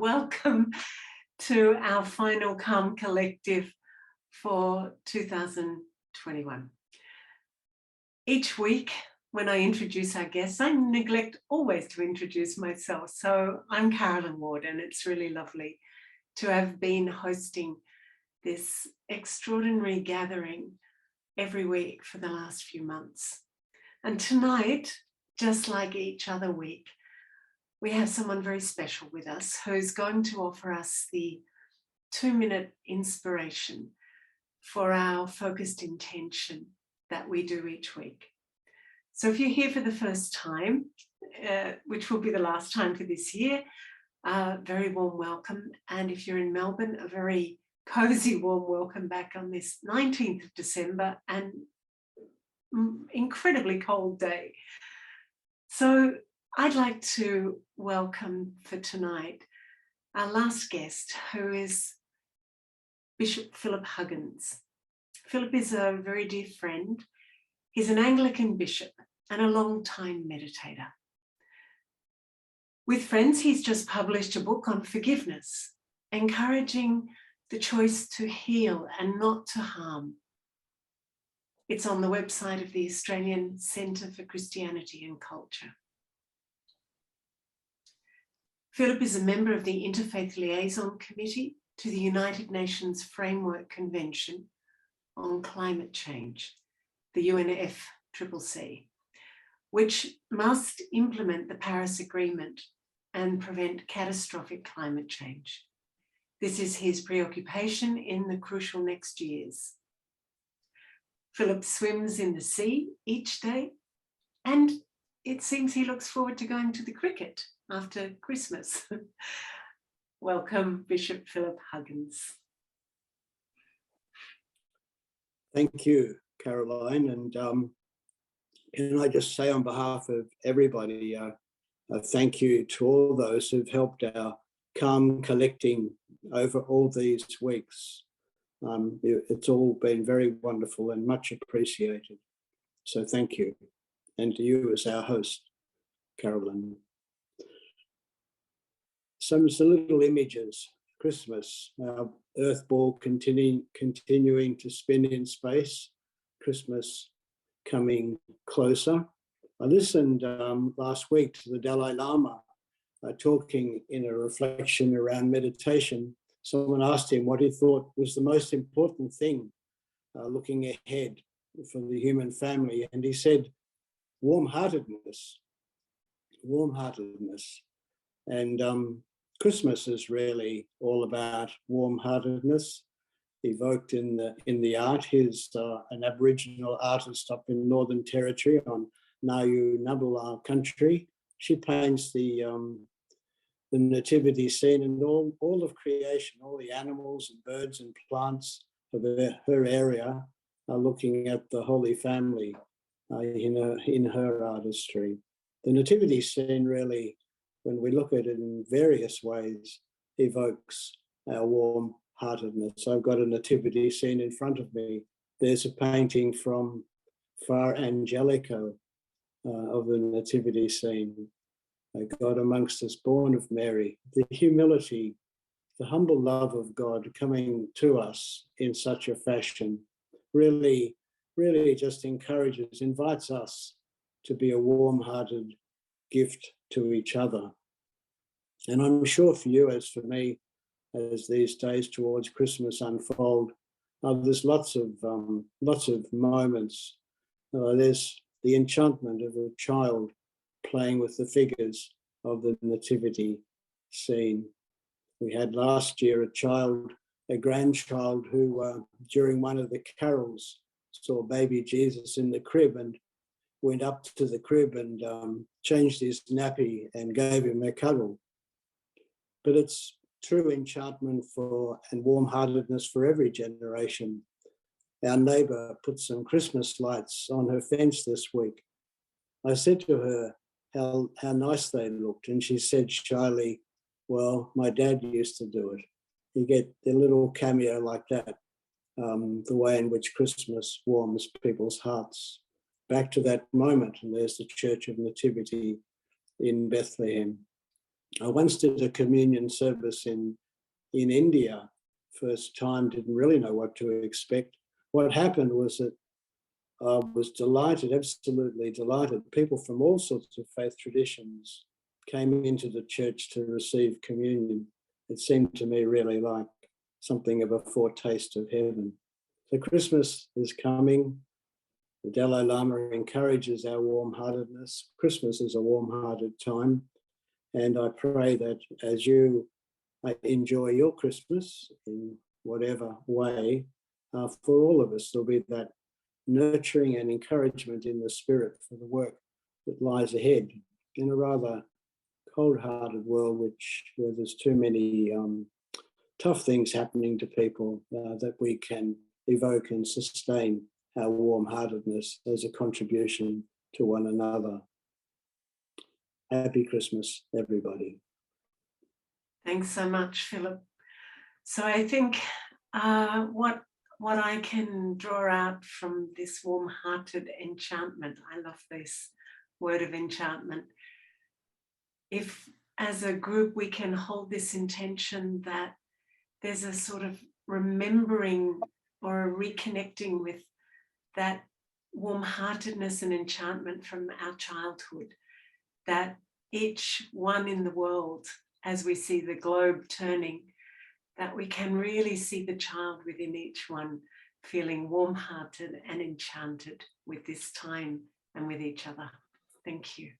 welcome to our final Calm Collective for 2021. Each week when I introduce our guests, I neglect always to introduce myself. So I'm Carolyn Ward, and it's really lovely to have been hosting this extraordinary gathering every week for the last few months. And tonight, just like each other week, we have someone very special with us who's going to offer us the 2-minute inspiration for our focused intention that we do each week. So if you're here for the first time, which will be the last time for this year, very warm welcome. And if you're in Melbourne, a very cozy warm welcome back on this 19th of December and incredibly cold day. So I'd like to welcome for tonight our last guest, who is Bishop Philip Huggins. Philip is a very dear friend. He's an Anglican bishop and a long-time meditator. With friends, he's just published a book on forgiveness, encouraging the choice to heal and not to harm. It's on the website of the Australian Centre for Christianity and Culture. Philip is a member of the Interfaith Liaison Committee to the United Nations Framework Convention on Climate Change, the UNFCCC, which must implement the Paris Agreement and prevent catastrophic climate change. This is his preoccupation in the crucial next years. Philip swims in the sea each day, and it seems he looks forward to going to the cricket after Christmas. Welcome, Bishop Philip Huggins. Thank you, Caroline. And can I just say on behalf of everybody, thank you to all those who've helped our calm collecting over all these weeks. It's all been very wonderful and much appreciated. So thank you. And to you as our host, Caroline. Some little images. Christmas, our Earth ball continuing to spin in space. Christmas coming closer. I listened last week to the Dalai Lama talking in a reflection around meditation. Someone asked him what he thought was the most important thing looking ahead for the human family, and he said, warm-heartedness. Warm-heartedness. And Christmas is really all about warm-heartedness, evoked in the art. He's an Aboriginal artist up in Northern Territory on Nayu Nabula country. She paints the nativity scene and all of creation, all the animals and birds and plants of her area are looking at the Holy Family in her artistry. The nativity scene really, when we look at it in various ways, evokes our warm-heartedness. I've got a nativity scene in front of me. There's a painting from Fra Angelico of the nativity scene. God amongst us, born of Mary. The humility, the humble love of God coming to us in such a fashion really just encourages, invites us to be a warm-hearted gift to each other. And I'm sure for you, as for me, as these days towards Christmas unfold, there's lots of moments. There's the enchantment of a child playing with the figures of the nativity scene. We had last year a grandchild who during one of the carols saw baby Jesus in the crib and went up to the crib and changed his nappy and gave him a cuddle. But it's true enchantment and warm-heartedness for every generation. Our neighbour put some Christmas lights on her fence this week. I said to her how nice they looked, and she said shyly, well, my dad used to do it. You get a little cameo like that, the way in which Christmas warms people's hearts. Back to that moment, and there's the Church of Nativity in Bethlehem. I once did a communion service in India. First time, didn't really know what to expect. What happened was that I was delighted, absolutely delighted. People from all sorts of faith traditions came into the church to receive communion. It seemed to me really like something of a foretaste of heaven. So Christmas is coming. The Dalai Lama encourages our warm-heartedness. Christmas is a warm-hearted time. And I pray that as you enjoy your Christmas in whatever way, for all of us, there'll be that nurturing and encouragement in the spirit for the work that lies ahead in a rather cold-hearted world where there's too many tough things happening to people, that we can evoke and sustain our warm-heartedness as a contribution to one another. Happy Christmas, everybody. Thanks so much, Philip. So I think what I can draw out from this warm-hearted enchantment, I love this word of enchantment. If as a group we can hold this intention that there's a sort of remembering or a reconnecting with that warm-heartedness and enchantment from our childhood, that each one in the world, as we see the globe turning, that we can really see the child within each one feeling warm-hearted and enchanted with this time and with each other. Thank you.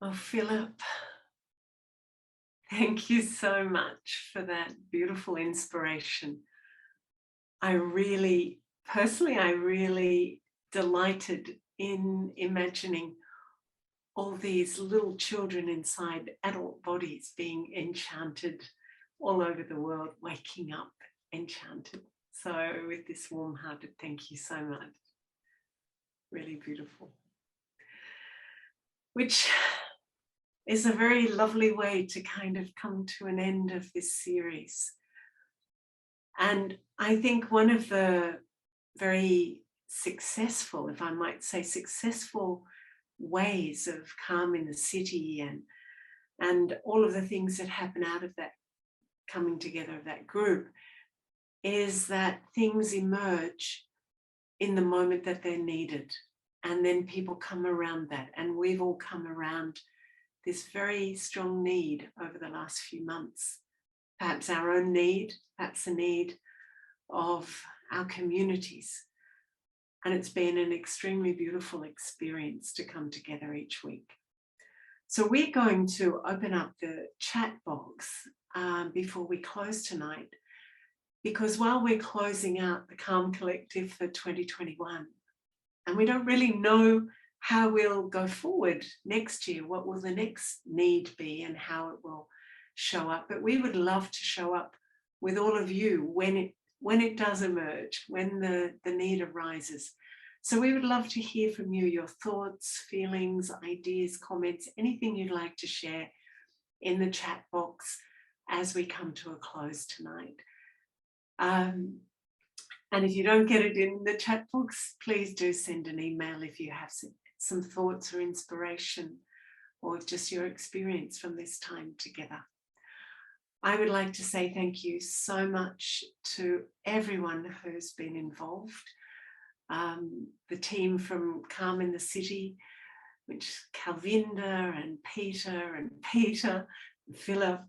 Oh, Philip, thank you so much for that beautiful inspiration. I really delighted in imagining all these little children inside adult bodies being enchanted all over the world, waking up enchanted. So with this warm-hearted thank you so much. Really beautiful. Which is a very lovely way to kind of come to an end of this series. And I think one of the very successful, if I might say, successful ways of calm in the city and all of the things that happen out of that coming together of that group is that things emerge in the moment that they're needed. And then people come around that. And we've all come around this very strong need over the last few months. Perhaps our own need, perhaps the need of our communities. And it's been an extremely beautiful experience to come together each week. So we're going to open up the chat box before we close tonight, because while we're closing out the Calm Collective for 2021, and we don't really know how we'll go forward next year, what will the next need be and how it will show up, but we would love to show up with all of you when it does emerge, when the need arises. So we would love to hear from you, your thoughts, feelings, ideas, comments, anything you'd like to share in the chat box as we come to a close tonight. And if you don't get it in the chat box, please do send an email if you have some thoughts or inspiration or just your experience from this time together. I would like to say thank you so much to everyone who's been involved. The team from Calm in the City, which Calvinda and Peter and Philip,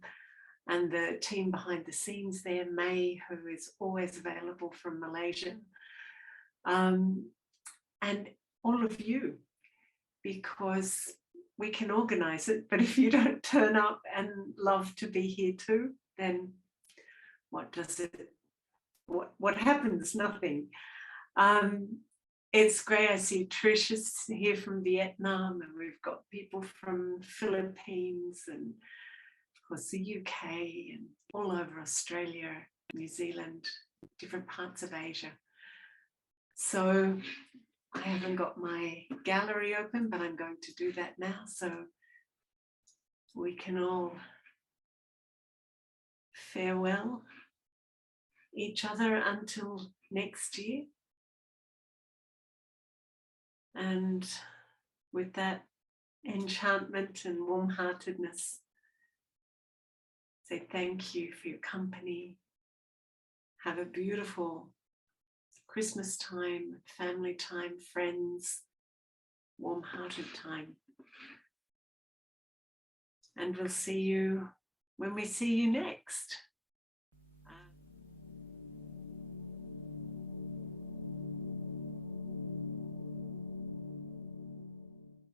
and the team behind the scenes there, May, who is always available from Malaysia, and all of you, because we can organize it, but if you don't turn up and love to be here too, then what happens? Nothing. It's great. I see Tricia's here from Vietnam, and we've got people from Philippines and of course the UK and all over Australia, New Zealand, different parts of Asia. So I haven't got my gallery open, but I'm going to do that now so we can all farewell each other until next year. And with that enchantment and warm-heartedness, say thank you for your company. Have a beautiful Christmas time, family time, friends, warm-hearted time. And we'll see you when we see you next.